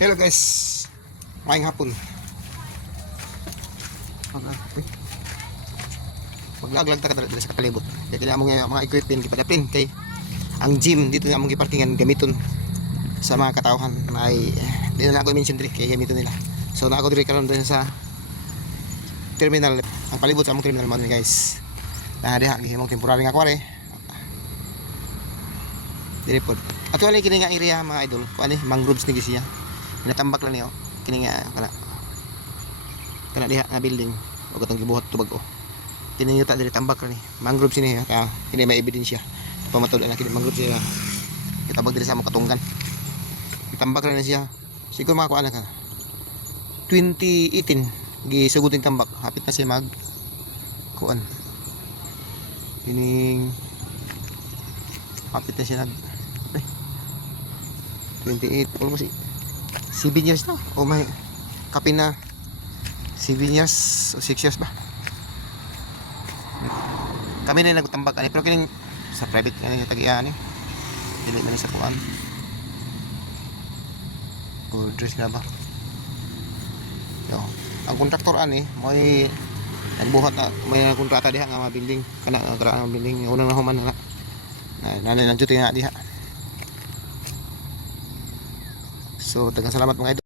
Hello guys, maayong hapon. Maglaglag ta kadali sa kapalibot. Kaya kailangan mo mga equipment gipadapin kay ang gym dito nga mong gipartingan gamiton sa mga katawhan may di na ako mention diri kay gamiton nila. So na ako diri karon din sa terminal. Ang palibot sa among terminal man guys. Na diha gihimong temporary nga kware. Diri pod. Actually kini nga area mga idol, ko ani mangroves ni gisiya. Natambak lang niyo kini nga kana diha nga building o katong gibuhat tubag o kini yuta diri tambak ra ni mangrove sini ka kini may ebidensya pamatud na kini mangrove siya itabag diri sa among katunggan itambak ra ni siya siguro mga kuan ka 2018 gisugutin tambak hapit na siya mag kuan kining hapit na siya nag 28 almost 7 years na oh my kapin na 7 years o 6 years ba kami na nagtambak ani pero kining sa private ani tagian ani dili man sa kuan o dress na ba yo ang kontraktor ani may nagbuhat na may kontrata diha nga mga building kana nga building unang nahuman na nanay nang duty nga diha. So, daghang salamat mga idol.